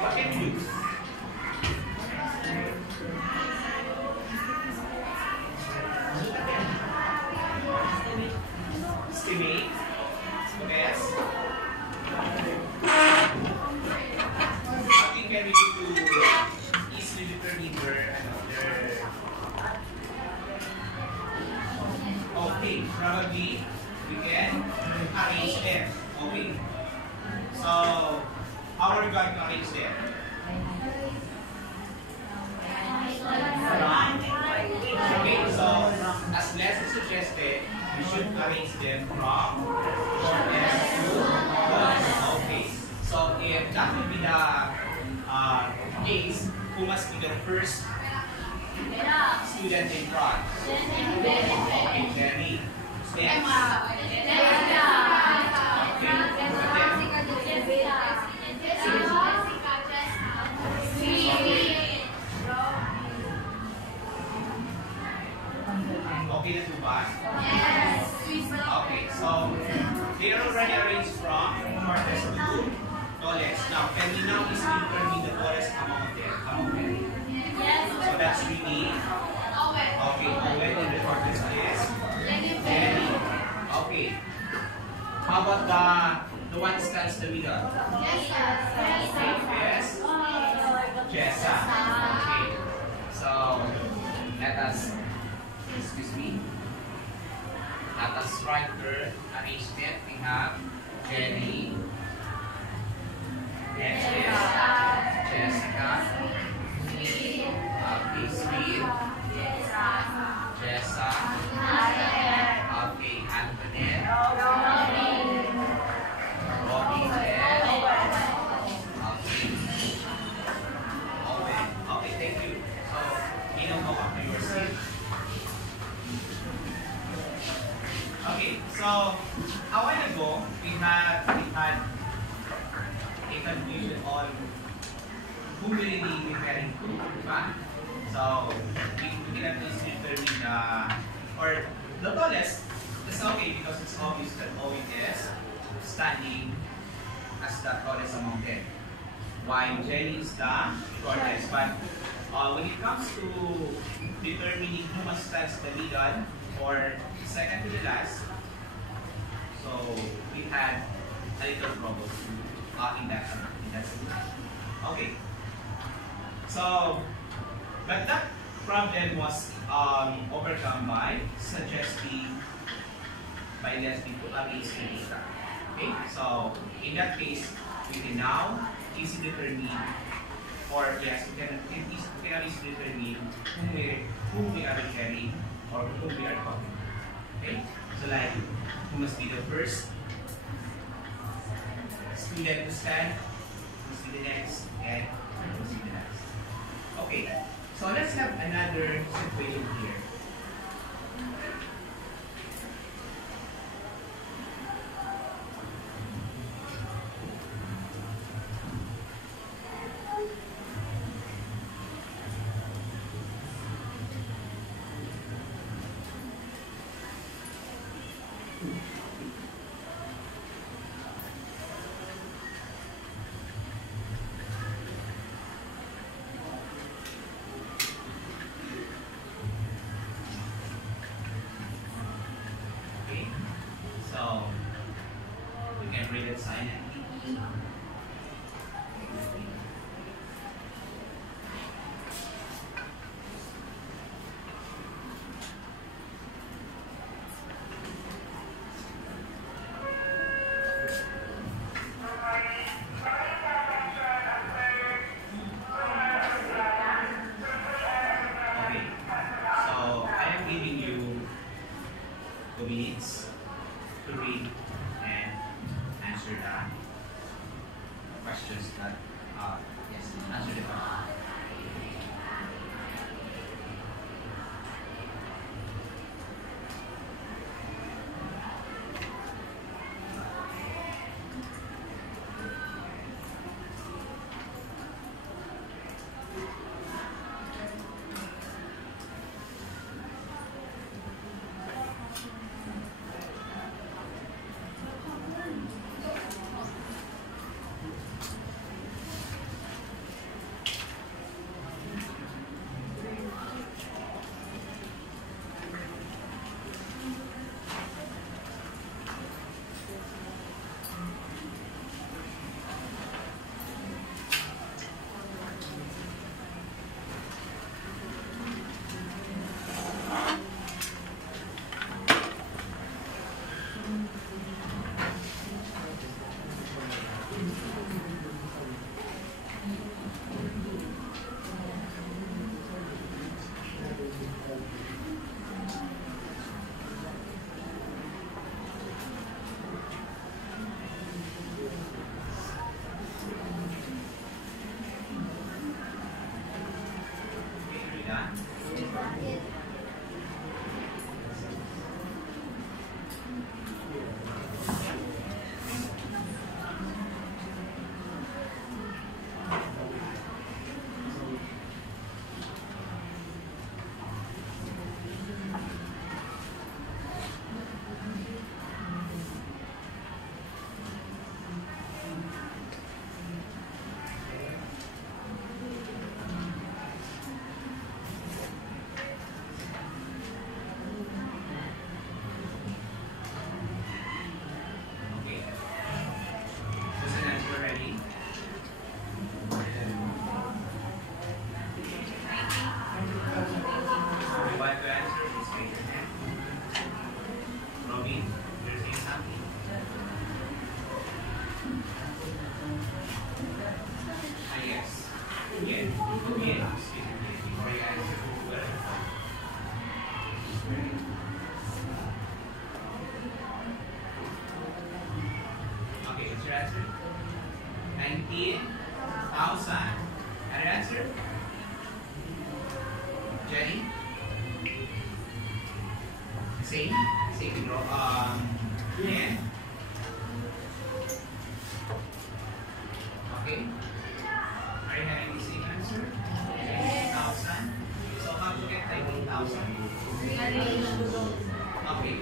What can you do? Estimate. Yes. What can we do to easily determine their okay, probably we can arrange them. Okay. So how are we going to arrange them? Okay, so as Leslie suggested, we should arrange them from left to right. Okay. So if that will be the case, who must be the first student in front? Okay, Jenny. Next. Okay na po ba? Yes! Okay, so they are already arranged from Cortes to Toles. Now, can we now easily determine the Toles among them? Yes. So that's really okay, Owen and the Cortes is Jenny. Okay. How about the one that stands in the middle? Yes. Jessa. Okay. So let us write her arrangement. We have Jenny. Next is Jessica. Okay, Sweet. Jessa. Okay, Antoinette. Robbie. Okay. Owen. Okay, thank you. So, go up to your seat. Okay, so a while ago we had a confusion on who we really referring to, diba? So we cannot easily determine or the tallest is okay because it's obvious that Owen is standing as the tallest among them, while Jenny is the shortest. But when it comes to determining who must stand the middle or second to the last, so we had a little trouble in that situation. Okay. So, but that problem was overcome by suggesting by Leslie to arrange the data. Okay. So in that case, we can now easily determine, or yes, we can easily determine whom we are referring or whom we are talking. Okay? So like, who must be the first student to stand, who must be the next, and who must be the last. Okay, so let's have another situation here. median? Okay, what's your answer? 19,000. And your answer? Jenny? Same? Same draw. Yeah. Okay. Are you having the same answer? 19,000. So how to get 19,000? Okay.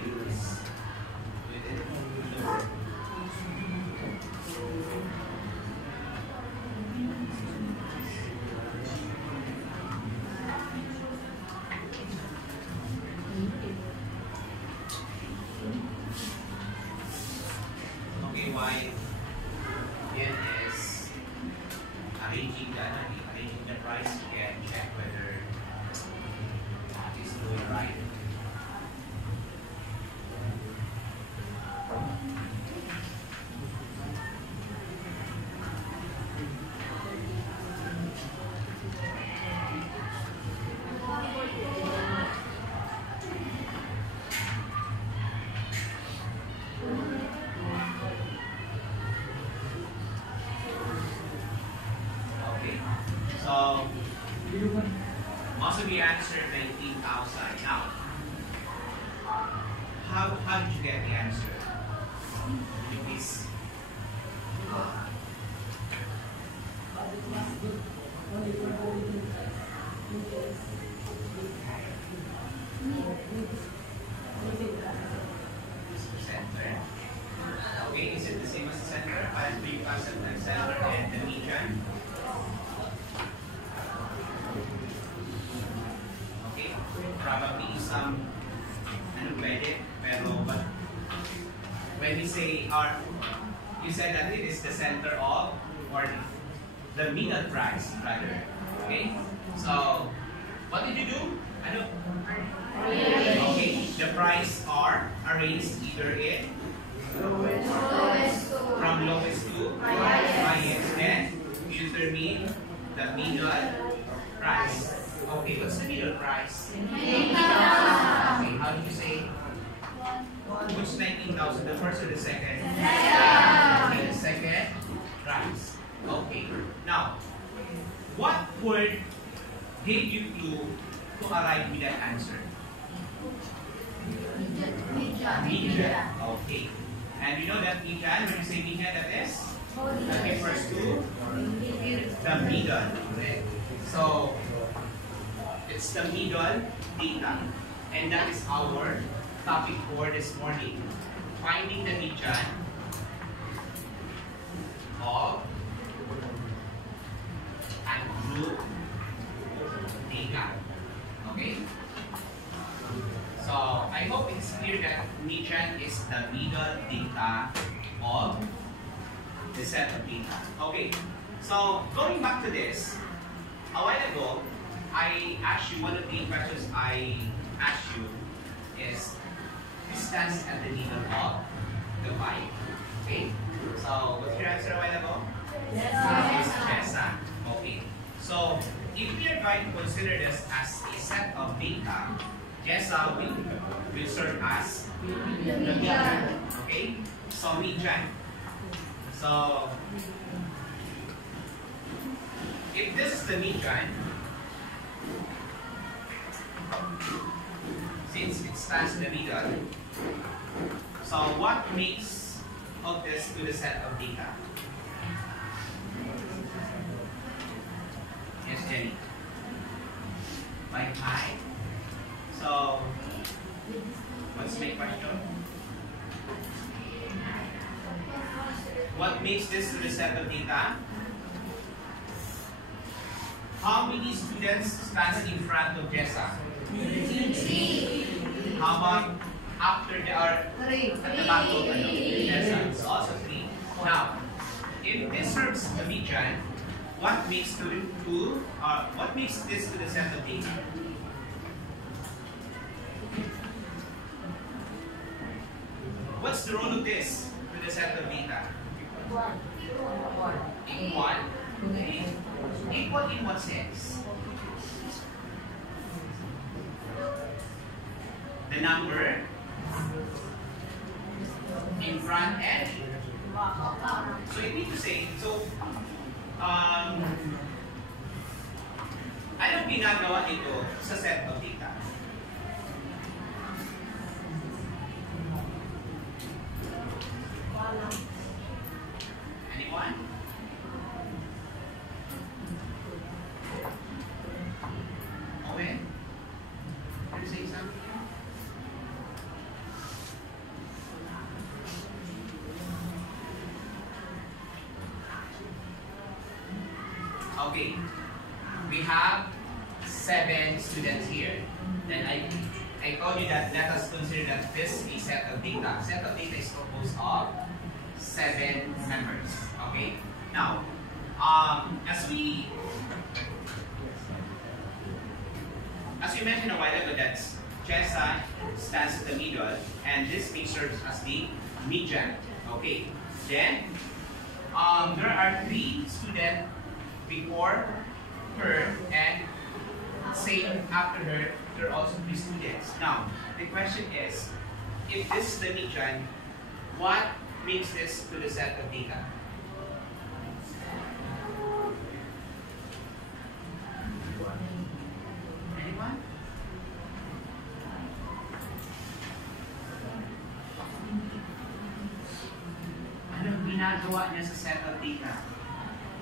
Okay, why? Yan is arranging the price. You can check whether it's doing right. So, most of you answered 19,000. Now, how did you get the answer? Could you please? Center. Okay, is it the same as the center? 3,000 and center and the median? Probably some pwede, pero but when we say you said that it is the center of or the middle price rather. Okay? So what did you do? Okay, the price are arranged either in from lowest to highest, then you determine the middle price. Okay, what's the middle price? 19,000. Okay, how did you say? Which 19,000? The first or the second? Okay, the second price. Okay. Now, what word gave you clue to arrive with that answer? Median. Okay. And you know that median, when you say median, that is? That refers to the middle. Correct. So, it's the middle data, and that is our topic for this morning. Finding the median of and group data. Okay? So, I hope it's clear that median is the middle data of the set of data. Okay, so going back to this, a while ago, I asked you, one of the questions I asked you is distance at the middle of the pie. Okay? So, what's your answer a while ago? Yes. Okay. So, if we are going to consider this as a set of data, Jessa will serve as the median. Okay? So, median. So, if this is the median, since it stands in the middle, so what makes of this to the set of data? Yes, Jenny. By pi. So, what's my question? What makes this to the set of data? How many students stands in front of Jessa? 3. How about after they are at the back of Jessa? It's also 3. Now, if this serves the median, what makes what makes this to the set of data? What's the role of this to the set of data? Equal. Okay. Equal in what sense? The number in front and so you need to say, so anong ginagawa nito sa set of data? Anyone? Owen? Can you say something? Okay. We have 7 students here. Then I told you that let us consider that this is a set of data. Set of data is composed of 7 members. Okay? Now, as we mentioned a while ago, that Jessa stands in the middle, and this serves as the median. Okay? Then, there are 3 students before her, and same after her, there are also 3 students. Now, the question is, if this is the median, what makes this to the set of data? Anyone? Anong ginagawa niya sa set of data?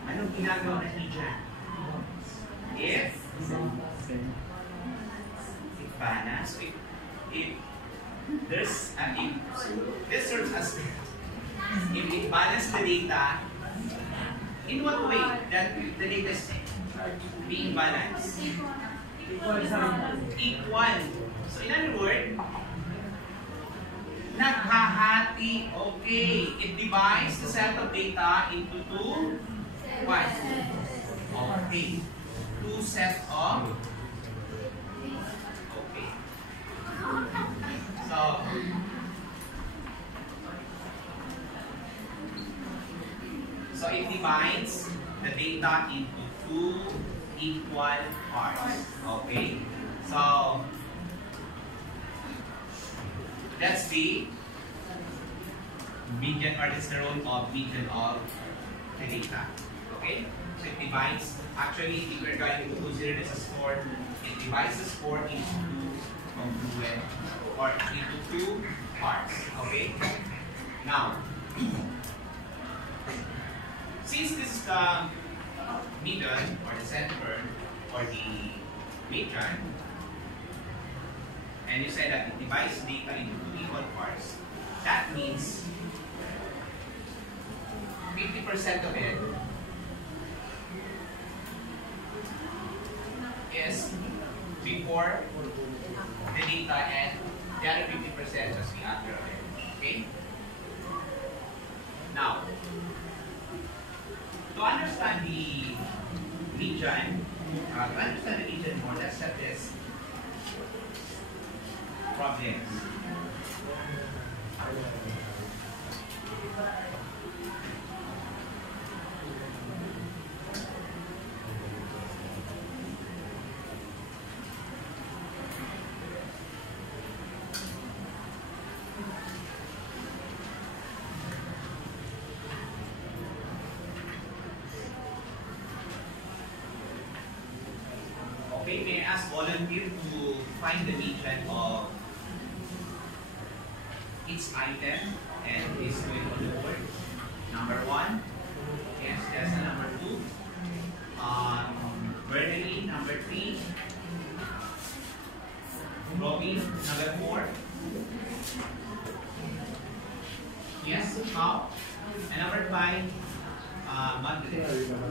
Anong ginagawa ng median? If balance, so if there's if this serves as if it balances the data, in what way that the data is being balanced? Equal. So in other words, naghahati. Okay, it divides the set of data into 2 what? Okay. 2 sets of okay. So it divides the data into 2 equal parts. Okay. So that's the median, or that's the role of median of the data. Okay. So it divides. Actually, if we're going to consider this as 4, it divides the score into 2 congruent, or into 2 parts. Okay? Now, since this is the median, or the center, or the median, and you said that it divides data into 2 equal parts, that means 50% of it is before the data, and the other 50% is the after of it. Okay? Now, to understand the median more, let's set this problem. Okay, may I ask volunteer to find the median of each item and is going on the board. Number 1. Yes, that's the number 2. Bernie, number 3. Robin, number 4. Yes, how? And number 5, Magdalene.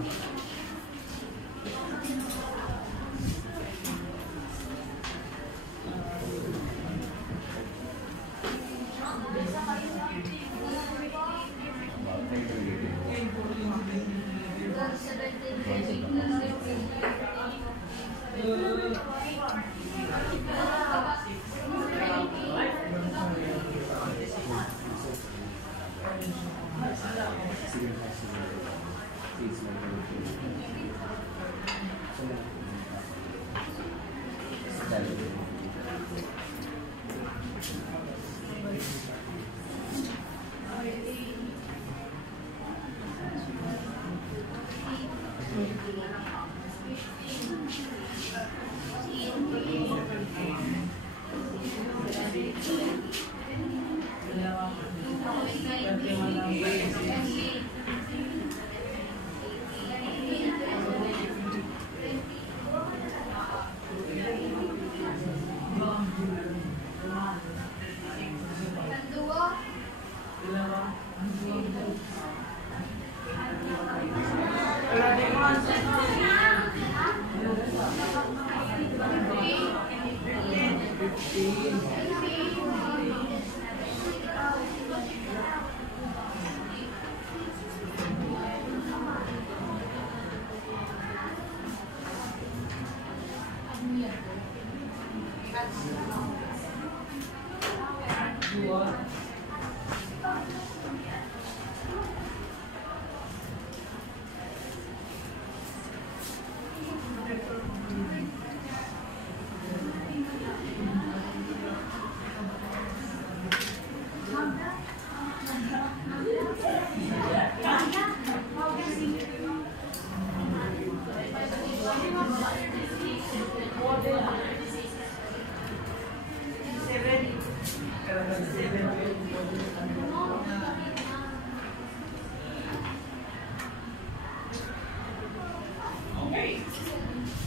Okay,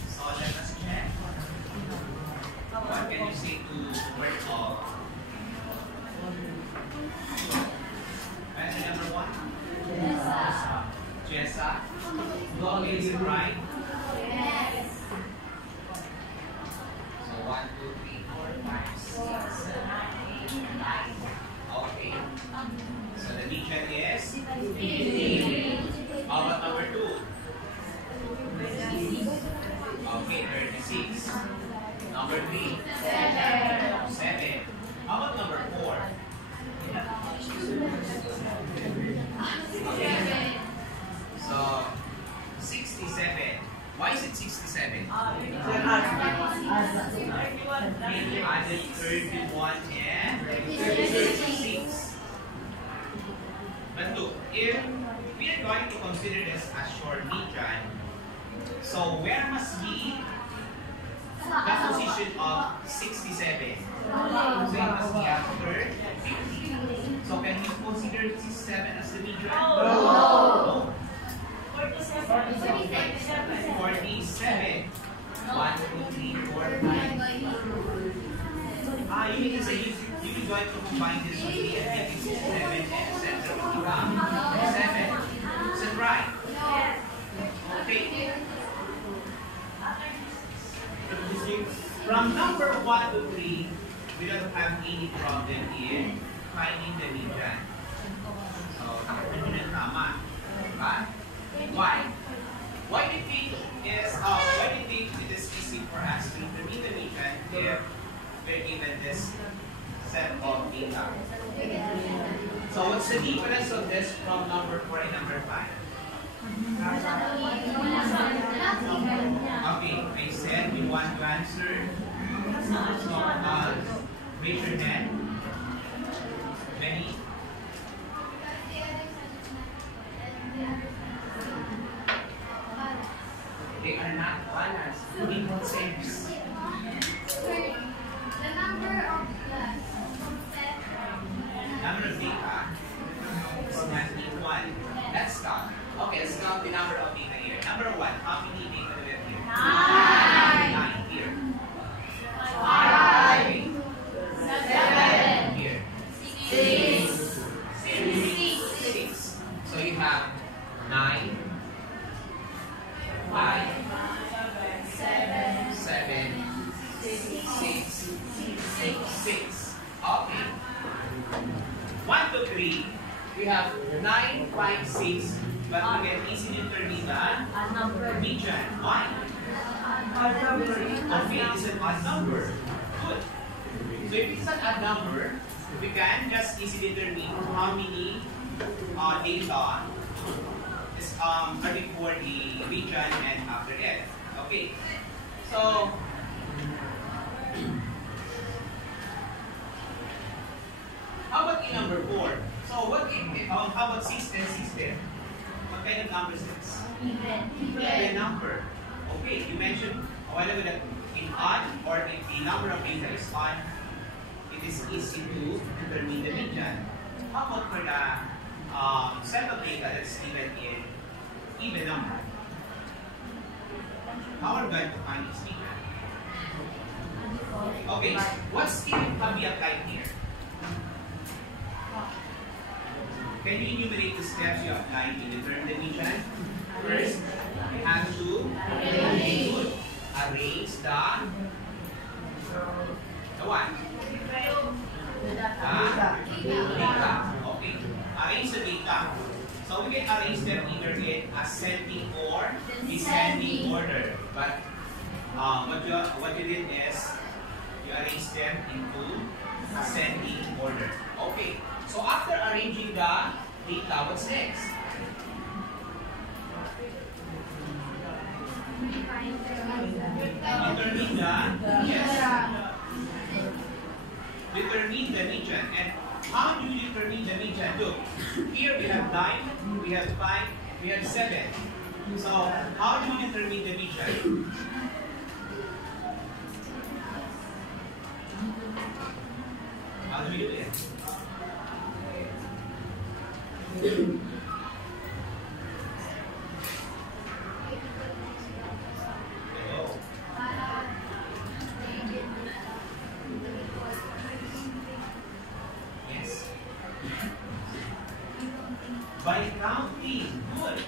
so let us check. What can you say to word of? Answer number 1? Jessa. Okay, is it right? Yes. So 1, 2, 3, 4, 5, 6, 7, 8, 9. Okay. So the median is 15. How about number 2? Okay, 36. Number 3? 7. How about number 4? Okay. So 67. Why is it 67? We added 31 and 36. But look, if we are going to consider this as short median, so where must be the position of 67? So it must be after 50. So can we consider 67 as the median? No. 47. 1, 2, 3, 4, 5. You mean to say you will going to combine this with 3 and make it 67 and etc. will become 7. Is that right? Okay. From number 1 to 3, we don't have any problem in finding the median. So, yun yung tama. Diba? Why? Why do you think it is easy for us to determine the median if we're given this set of data? So, what's the difference of this from number 4 and number 5? Okay, I said we want to answer greater than many. They are not 1 Input 6. The number of class. Number of data is not equal. Let's count. Okay, let's count the number of data here. Number 1, how many data do we have here? 9 here. 5. Here. 6. So you have 9, 5, 7, 6. Okay. 1 to 3, we have 9, 5, 6, but we can easily determine the median. Why? Okay, it's an odd number. Good. So if it's an odd number, we can just easily determine how many data is are before the region and after it. Okay. So how about in number 4? So how about 6 and 6 there? What kind of number is this? Even number. Okay, you mentioned a while ago that in odd or if the number of data is odd, it is easy to determine the median. How about for the set of data that's given in even number? How are we going to find this median? Okay, what scheme can be applied here? Can you enumerate the steps you apply to determine the median? First, you have to arrange the what? Data. Okay. Arrange the data. So we can arrange them either in ascending or descending order. But what you did is you arrange them into ascending order. Okay. So after arranging the data, what's next? Determine the median. And how do you determine the median? Look, here we have 9, we have 5, we have 7. So how do you determine the median? How do we do it? By counting. Good.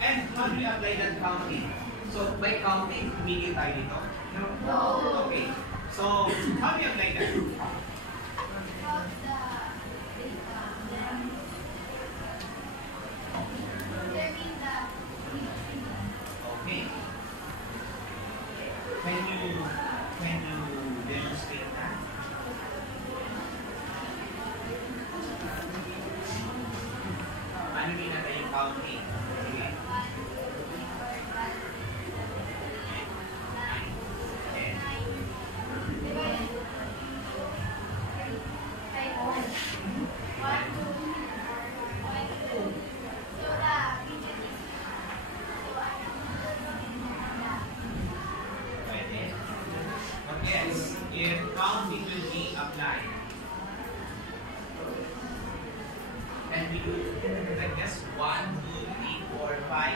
And how do you apply that counting? So by counting, tumigil tayo dito? No. Okay. So how do you apply that? Okay. Can you demonstrate that? Ano rin natin yung counting? Okay. If counting will be applied, and we do like this 1, 2, 3, 4, 5.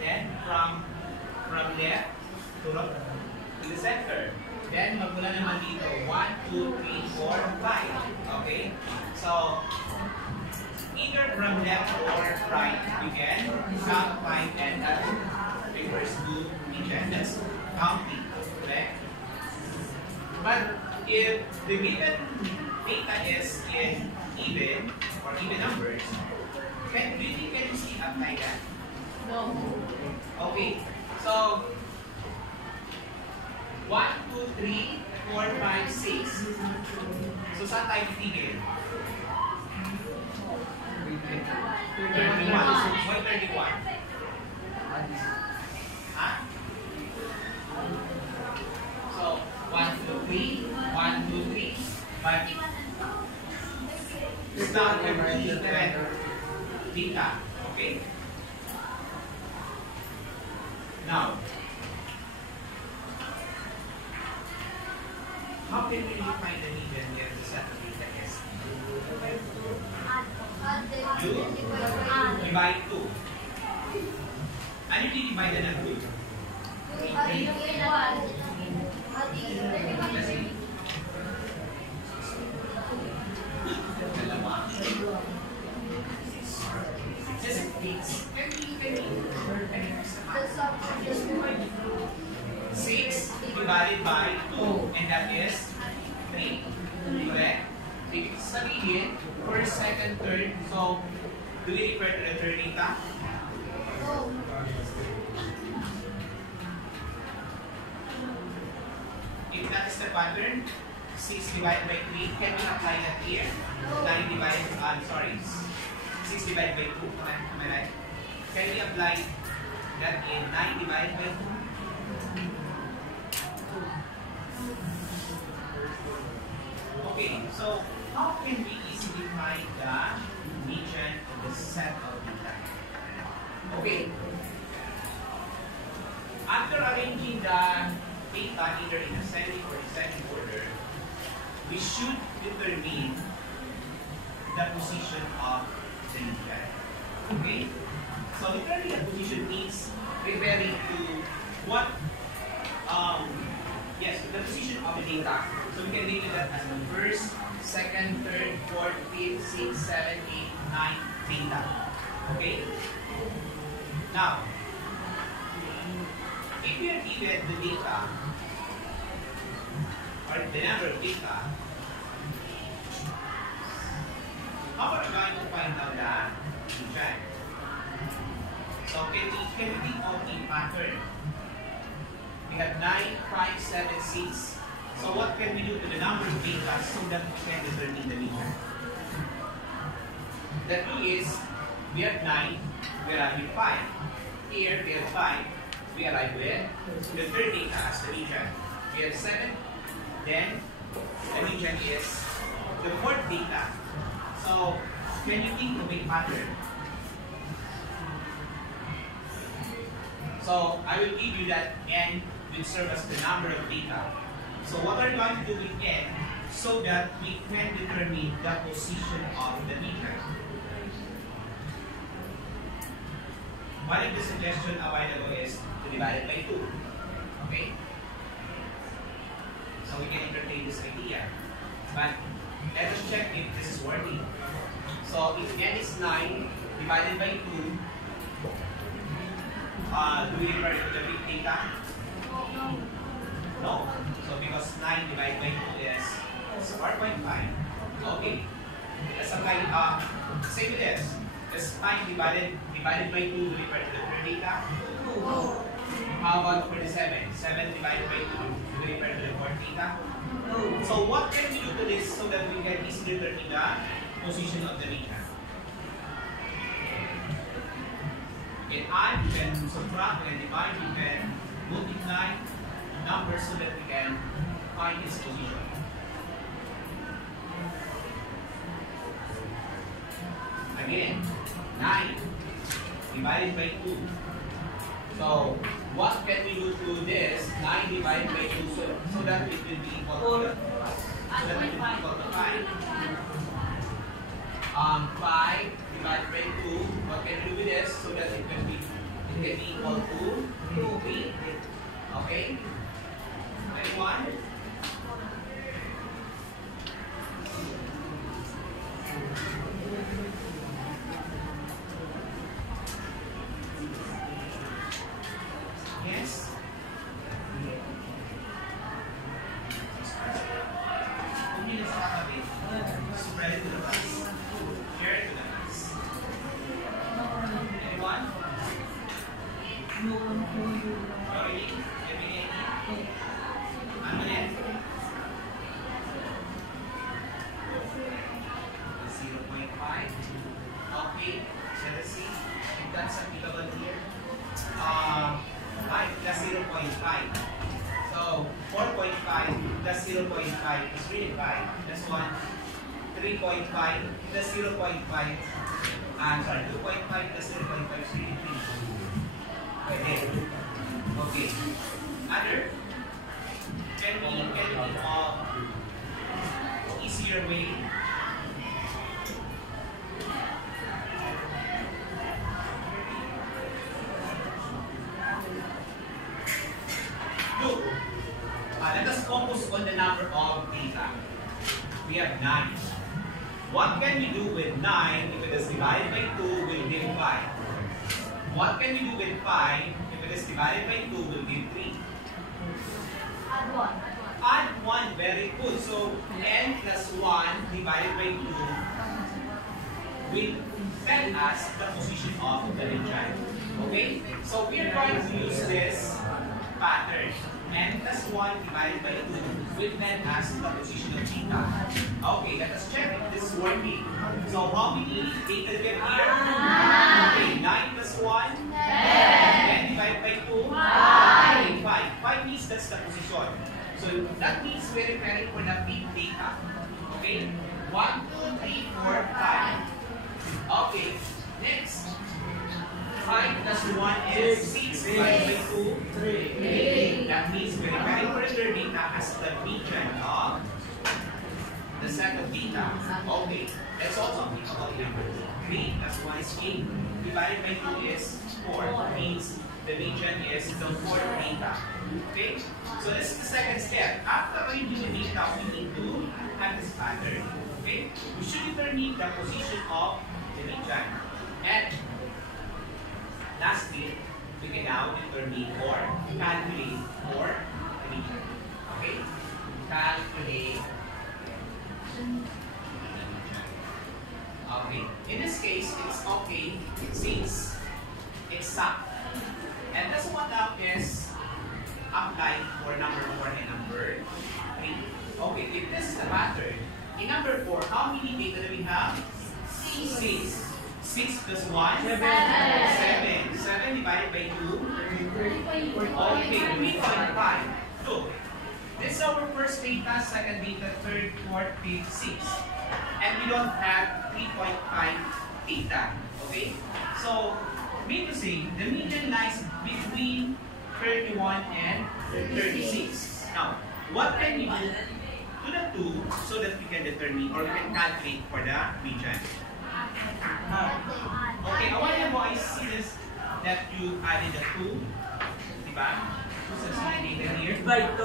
Then from left to the center. Then magmula naman dito 1, 2, 3, 4, 5. Okay? So either from left or right, we can count 5 and that refers to median. That's counting. Correct? But if the given data is in even or even numbers, can you still apply that? No. Okay. So 1, 2, 3, 4, 5, 6. So saan tayo titigil? 31. Why 31? Ha? So 1, 2, 3, 1, 2, 3. But it's not every data. Okay? Now, how can we really find the median where the set of data is? You divide 2. Ano yung divide na 2? Dalawa. Just fix. Can we 6 divided by 2, and that is 3. Correct? Ibig sabihin, first, second, third. So, do we refer to the third data? If that is the pattern, 6 divided by 3, can we apply that here? 9 divided, 6 divided by 2, am I right? Can we apply that in 9 divided by 2? Okay, so how can we easily find the median of the set of data? Okay. After arranging the data either in ascending or descending order, we should determine the position of the median. Okay? So determining the position means referring to what the position of the data. So we can label that as the first, second, third, fourth, fifth, sixth, seventh, eighth, ninth data. Okay? Now, if we are given the data, or the number of data, how are we going to find out the median? So can we think of a pattern? We have 9, 5, 7, 6. So what can we do to the number of data so that we can determine the median? The clue is, we have 9, we arrive with 5. Here, we have 5, we arrive with the third data as the median. We have 7, then the median is the fourth data. So, can you think of a pattern? So, I will give you that n will serve as the number of data. So what are we going to do with n so that we can determine the position of the median? One of the suggestions a while ago is to divide it by 2. Okay? So we can entertain this idea. But let us check if this is working. So if n is 9 divided by 2, do we refer to the big data? No. So because 9 divided by 2 is 4.5. Okay. Let's apply, same with this. This 9 divided by 2 do we refer to the third data? No. How about for the 7? 7 divided by 2 do we refer to the fourth data? No. So what can we do to this so that we can easily determine the position of the median? You can add, you can subtract, you can divide, you can multiply numbers so that we can find its position. Again, 9 divided by 2. So, what can we do to this? 9 divided by 2 so that it will be equal to 5. 5 divided by 2. What can we do with this so that it can be equal to 3? Okay? Anyone? Yes? Spread it to the class. Share it to the class. Anyone? Already? Ano yan? 0.5. Okay. So let's see if that's applicable here. 5 plus 0.5. So 4.5 plus 0.5 is really 5. That's 1. 3.5 plus 0.5. I'm sorry, 2.5 plus 0.5 is really 3. Pwede. Okay. Other? Can we easier way? Look, let us focus on the number of data. We have 9. What can we do with 9 if it is divided by 2 will give 5? What can we do with 5 if it is divided by 2 will give 3? Add one. Add 1, very good. So n plus 1 divided by 2 will tell us the position of the region. Okay? So we are going to use this pattern. N plus 1 divided by 2 will tell us the position of theta. Okay, let us check if this is working. So how many data do we have here? Okay, 9 plus 1? 10 divided by 2? 5. 5 means that's the position. So that means we're preparing for the big data. Okay? 1, 2, 3, 4, 5. Okay, next. 5 plus 1 is 6 divided by 2? 3. That means we're preparing for the data as the region of the set of data. Okay, that's also applicable number. 3 plus 1 is 8. Divided by 2 is 4. Means the region is the 4th data. Okay? So this is the second step. After arranging the data, we need to have this pattern. Okay? We should determine the position of the region. And lastly, we can now determine or calculate for the region. Okay? Calculate. Okay. In this case, it's okay since it's sum. And this one now is applied for number 4 and number 3. Okay, if this is the pattern, in number 4, how many data do we have? 6. 6 plus 1? 7. 7 divided by 2? Okay, 3.5. Look, this is our first data, second data, third, fourth, fifth, sixth. And we don't have 3.5 data. Okay? So, mean to say, the median lies between 31 and 36. Now, what can we do to the 2 so that we can determine or we can calculate for the region? Okay, I want you guys see this that you added the 2. Diba? Who's the data here? Divide 2.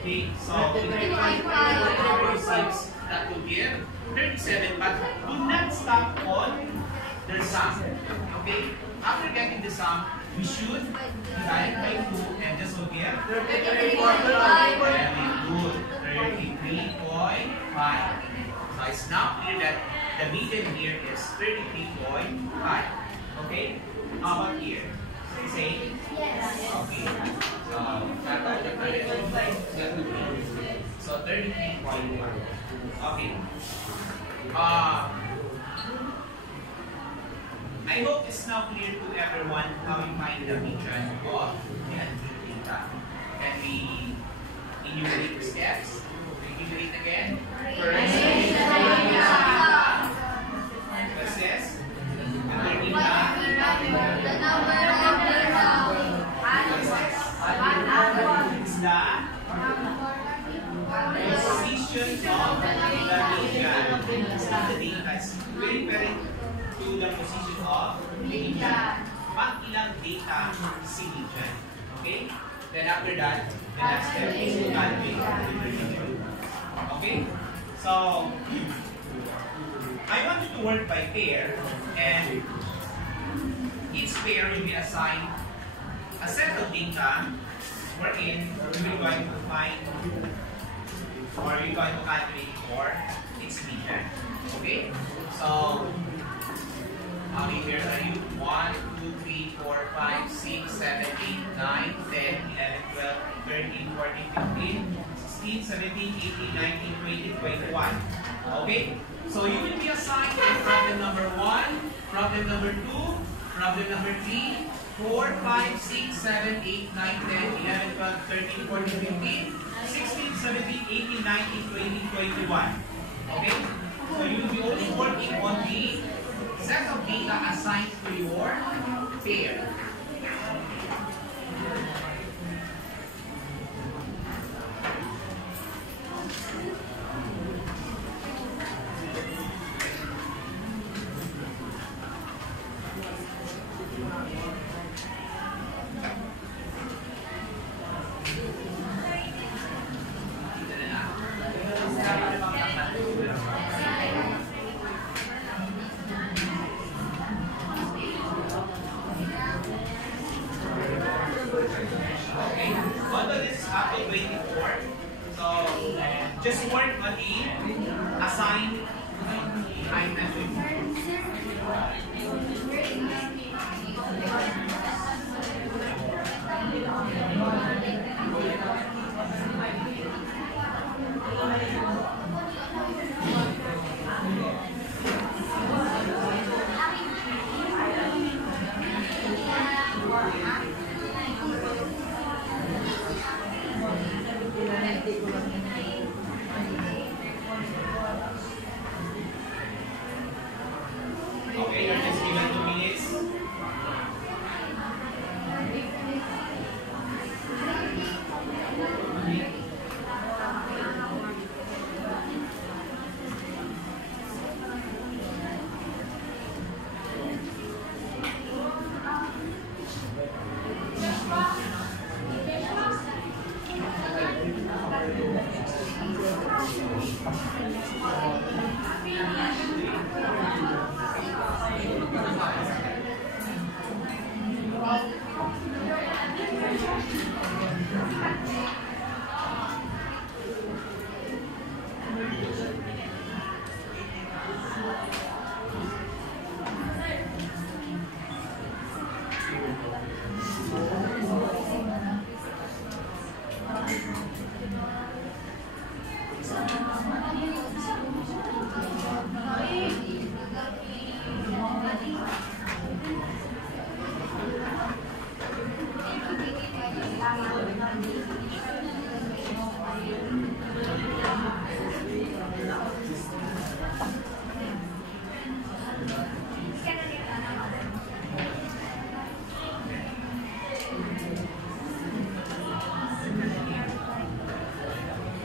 Okay, so divide by 6, that will give 37, but do not stop on the sum. Okay? After getting the sum, we should divide by 2 and this will give 33.5. very good. 33.5. So it's now clear that the median here is 33.5. Okay? How about here? Say? Okay. So 33.1. Okay. I hope it's now clear to everyone how you find the region of the unfit data. Can we enumerate the steps? Enumerate again. First, what's this? The number of data. It's the position of the region. It's not the data. It's very, very to the position of the region. Pang ilang data si region. Okay? Then after that, the next step is to calculate the region. Okay? So, I want you to work by pair, and each pair will be assigned a set of data wherein we're going to find or we're going to calculate for its region. Okay? So, how many pairs are you? 1, 2, 3, 4, 5, 6, 7, 8, 9, 10, 11, 12, 13, 14, 15, 16, 17, 18, 19, 20, 21. Okay? So you will be assigned problem number 1, problem number 2, problem number 3, 4, 5, 6, 7, 8, 9, 10, 11, 12, 13, 14, 15, 16, 17, 18, 19, 20, 21. Okay? So you will be only working on the set of data assigned to your pair.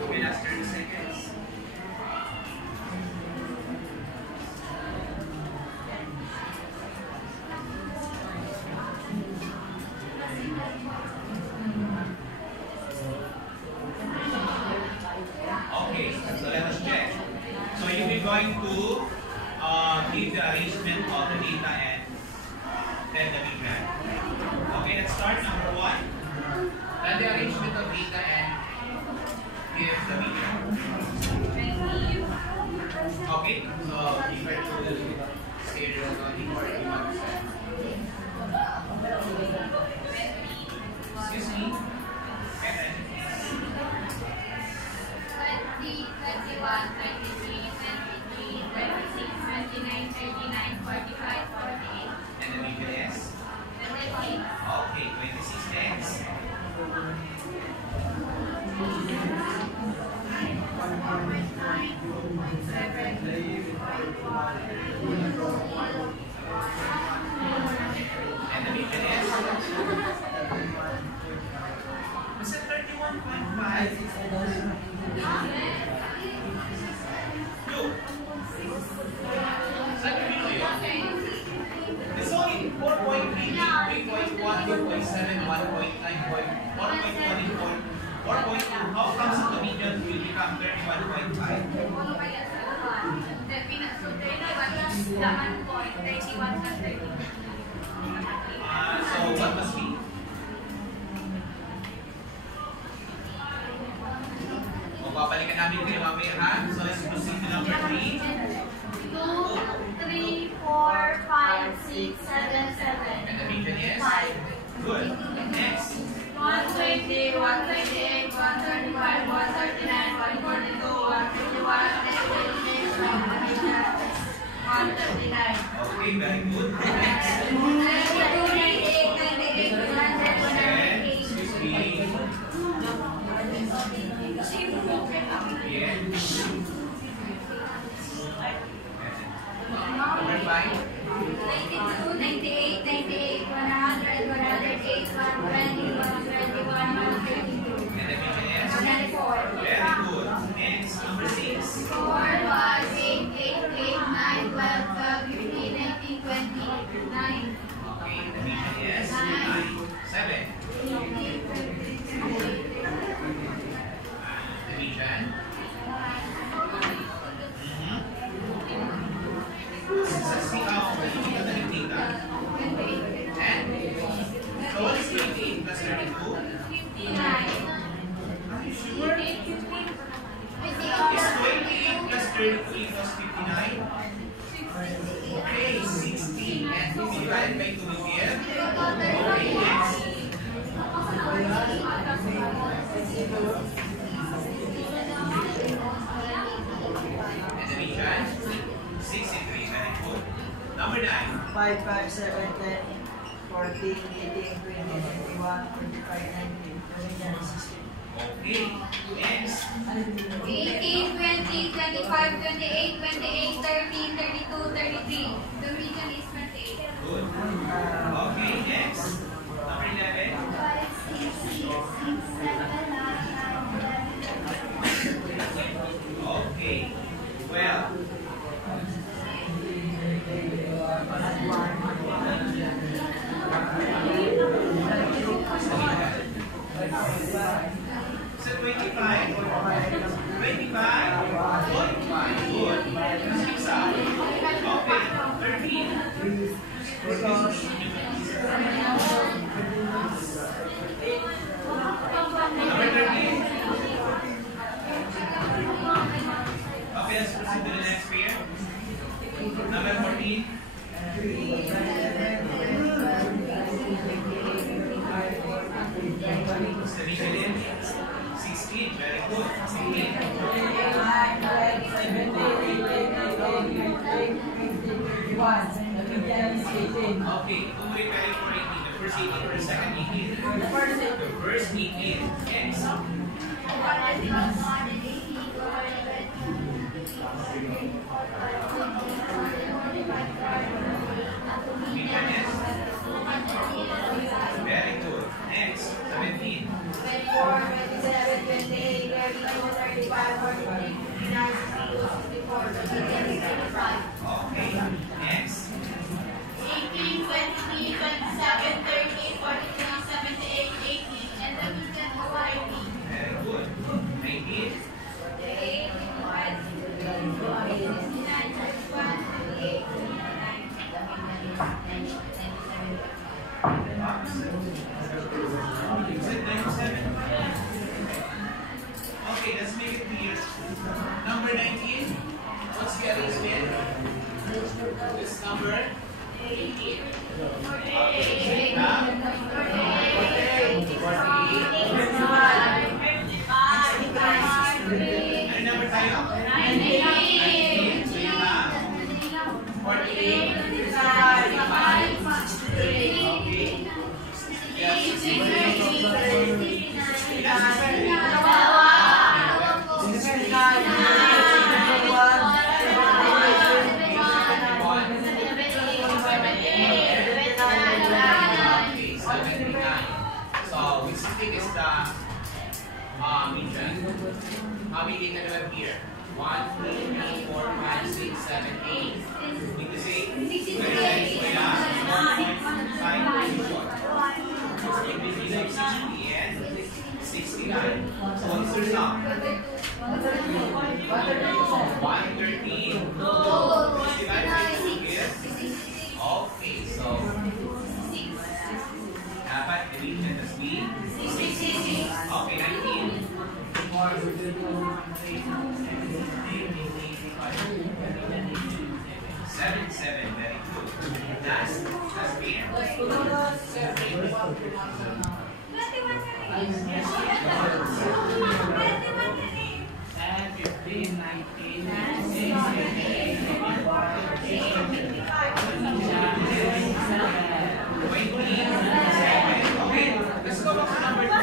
Okay, last 30 seconds. Okay, so let us check. So you will going to give the arrangement of the data and then the big bang. Okay, let's start. Number one. Then the arrangement of data and give the big bang. Okay, so refer to the serial coding or you want to set. Excuse me. And then 20, 21, 23, 23, 26, 29, 39, 45, 48. and the big bang is? 26. Okay, 26 next. And the big bang is? Was it 31.5? Look. Saan yung Pinoy yun? It's only 4.3, 3.1, 2.7, 1.9, 1.1, 4.2. How comes the median will become 31.5? So what must be? O, babalikan namin kayo mamaya ha. So let's proceed to number 3. 2, 3, 4, 5, 6, 7, 7. And the median is? 5. Good. Next. 120, 128, 135, 139, 142, 151, 139. Okay, very good. Next. 92, 98, 98, 100, 108. Excuse me. Yeah. Number 5. 92, 98, 98, 100, 108, 120, 121, 122. And the median is? 194. Very good. Next. Number 6. 4, 5, 8, 8, 8, 9, 12, 12, 15, 19, 20, 9. Okay, the median is? 9. 7. The median? So what is 28 plus 32? 59. Is 28 plus 32 equals 59? Okay, 60 and 55 by 2 will give? Okay, next. And the median? 63, very good. Number 9. 5, 5, 7, 10, 14, 18, 20, 21, 25, 19. Pamilya na 16. Okay, next. 18, 20, 25, 28, 28, 30, 32, 33. The region is 28. Good. Okay, next. Number 11. 5, 6, 6, 7, 8, 9, 10. Okay. Well. Is it 25 or Good. Six up. Okay. 13. Number 13. Okay, let's proceed to the next pair. Number 14. Semicolon. 16. Very good. 16. Okay, kung may pairing for 18, the first 18 or the second 18? The first 18. Next. Very good. Next, 17. 24, 27, 28, 32, 35, 43, 59, 62, 64, 63, 65. Okay. Next. 18, 23, 27, 30, 43, 78, 80, and the weekend of 90. Very good. 19. 48, 55, 69, 31, 28, 29. Is it 97? Okay, let's make it clear. Number 19. What's the arrangement? This number? 18. Ano number tayo? 19. So yun na. 48. 65. Okay. So, which thing is the region? How many data do we have here? 1, 2, 3, 4, 5, 6, 7, 8. Need to say? 60 and 69. So what's the result? 113. 69 is? Okay, so dapat division must be 66. Okay, 19. 77, very good. That's fair. 10, 15, 19, 27. Okay, let's go back to number 2.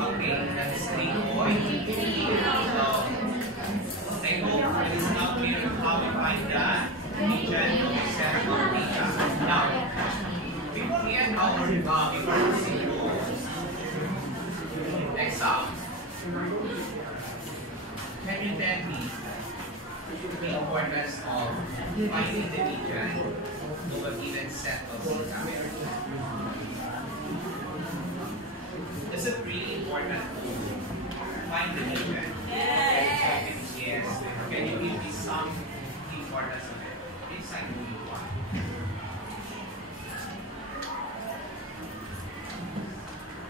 Okay, that's 3 points. I hope it is now clear how we find the region of the central data. Now, before we end our exam, can you tell me the importance of finding the region of a given set of data? Is it really important to find the region? Yes. Yes. Can you give me some importance of it? Inside movie 1.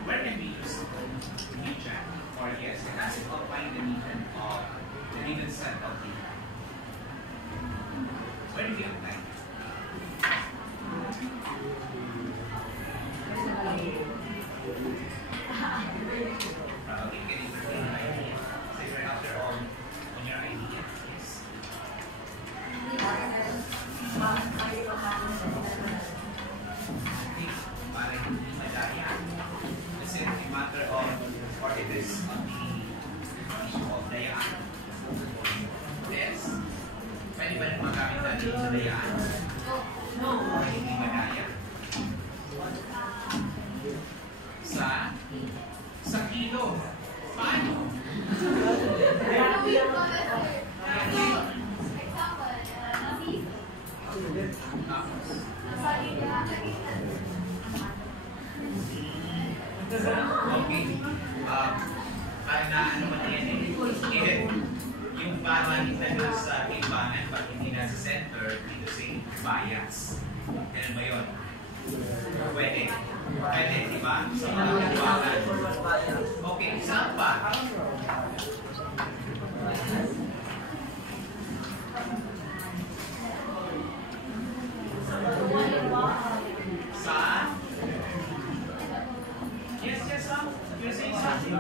Where can we use region? Or yes, it has to find the region of the given set of data. Where do we apply it? Probably getting the idea. So right after all, on your idea, yes. Para hindi madaya. Kasi a matter of, or it is on the issue of dayaan. Yes. Pwede ba nang magamit natin sa dayaan? Or hindi madaya? Sa kilo. Paano? Tapos, parang nandun sa timbangan, pag hindi nasa center, dito say bias. Ganun ba yun? Pwede. Pwede, di ba? Sa mga timbangan. Okay, saan pa? Saan? Yes, yes, Sam. You're saying something.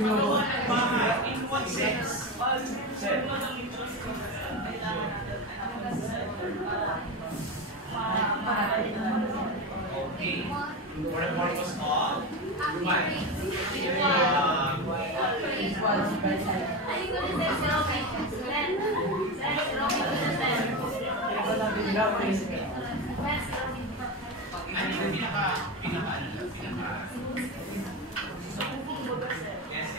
Magawa ng bahay. In what sense? Sir. Okay. For the purpose of what? Ano yung pinaka yes,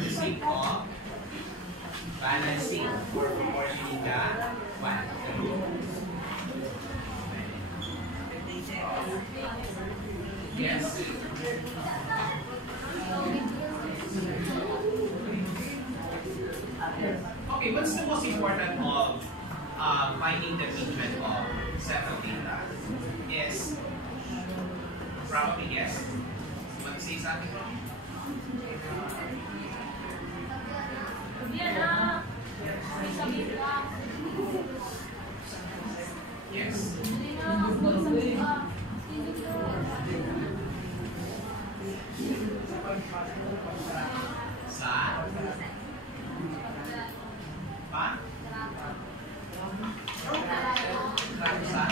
using of balancing or proportioning the what? The rule. Yes. Okay, what's the most important of finding the mean of several data? Yes. Probably yes. Want to say something? Yes. Sa? Pa? Sa?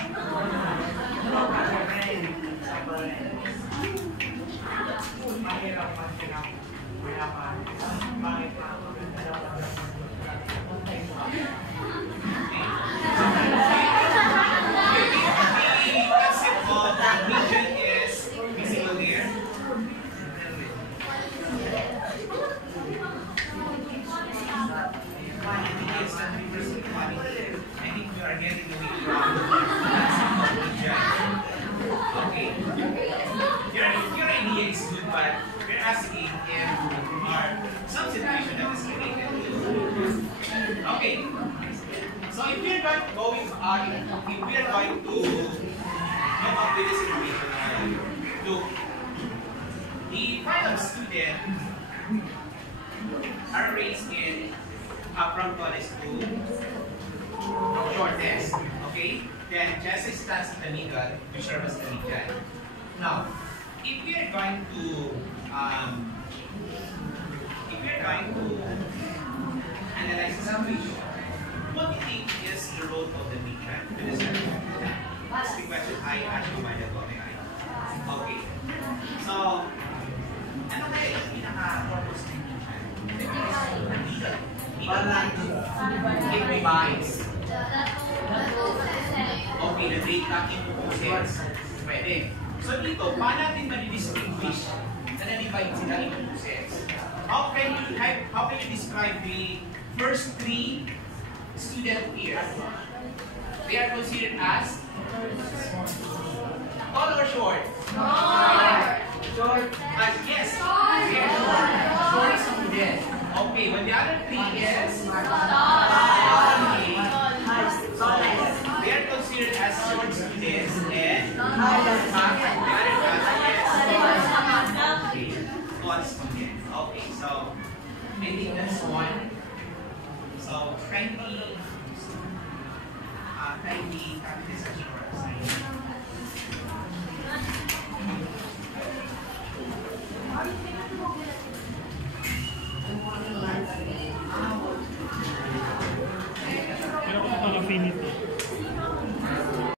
Okay, so if we're going to come up with this information, look, the final student are raised in from tallest to shortest. Okay, then Jesse stands in the middle, which serves as the median. Now, if we are going to analyze this equation, what do you think is the role of the median to this equation? That's the question I asked you by the way. Okay. So, ano kaya yung pinaka-purpose ng median? It divides. Okay, na-break up into pieces. Pwede. So dito, paano natin ma-distinguish na na-divide sila into pieces? How can you describe the first three students here? They are considered as tall or short? Short. Yes. Short students. Okay, but the other three is they are considered as short students and the other class is tall students. Okay, so I think that's one. So kindly copy this as your assignment. Pero kung ito na-finit